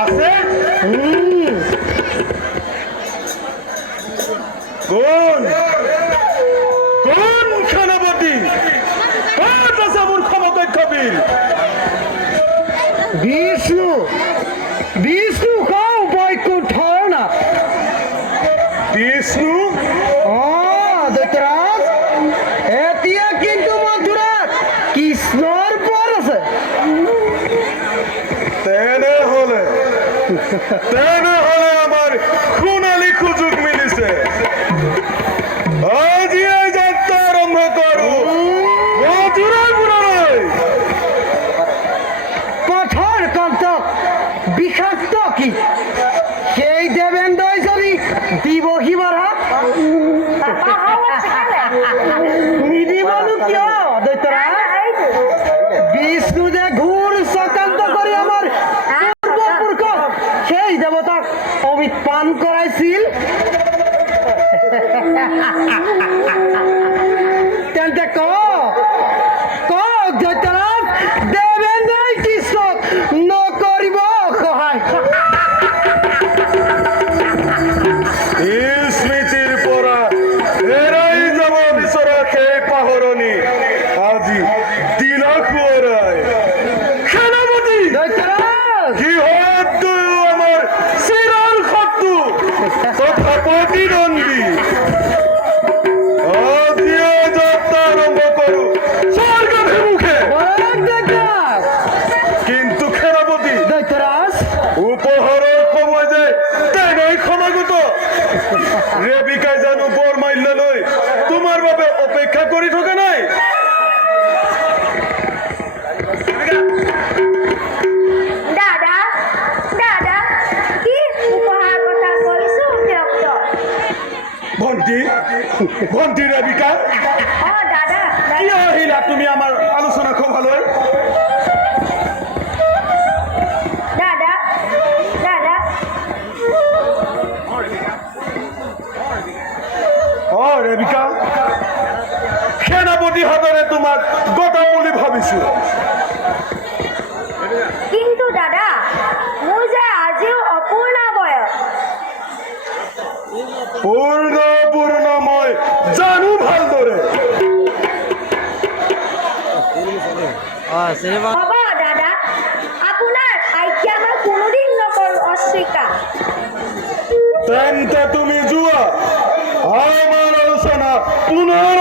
আছে আছে কোন কোন সেনাপতি আমার ক্ষমতায় কবির বিষ্ণু বিষ্ণু কাউ বৈকুণ্ঠ না বিষ্ণু দৈত্যরাজ এতিয়া কিন্তু মধুরাত কৃষ্ণর পর আছে তেনে হলে আমার খুনালি সুযোগ মিলিছে আজি এই যাত্রা আরম্ভ করো মধুরায় পুনরায় পাথর কন্তক বিষাক্ত কি সেই দেবেন্দ্র যদি দিব কি মারা নিদিবনু কিয় দৈত্যরাজ বিষ্ণু যে ঘুর চক্রান্ত করে আমার পূর্বপুরুষ সেই দেবতাক অমিত পান করাইছিল তেন্তে দৈত্যরাজ দেবেন্দ্রই কৃষ্ণ নকরিব সহায় এই স্মৃতির পরা এরাই যাব বিচরা খেয়ে পাহরনি আজি দিনা কুয়ারায় সেনাপতি দৈত্যরাজ কি হত আমার সিরাল খত্তু তথা প্রতিদ্বন্দ্বী আজিয়ে যাত্রা আরম্ভ করো স্বর্গাভিমুখে কিন্তু সেনাপতি দৈত্যরাজ উপহারের সময় যে তেনাই ক্ষমাগত রেবিকায় যেন বর মাইল নয় তোমার ভাবে অপেক্ষা করি ঠকে নাই দাদা দাদা কি উপহার কথা কৈছো ব্যক্ত ভন্টি রেবিকা দাদা কি আহিলা তুমি আমার আলোচনা খুব ভালো দাদা দাদা রেবিকা সেনাপতি হাতরে তোমার গোটা বলি ভাবিছো কিন্তু দাদা মোৰ যে আজিও অপূৰ্ণ বয়স পূর্ণ মই জানো ভালদরে হ'ব দাদা আপোনাৰ আজ্ঞা মই কোনোদিন নকৰো অস্বীকাৰ তেন্তে তুমি যোৱা আমার আলোচনা পুনর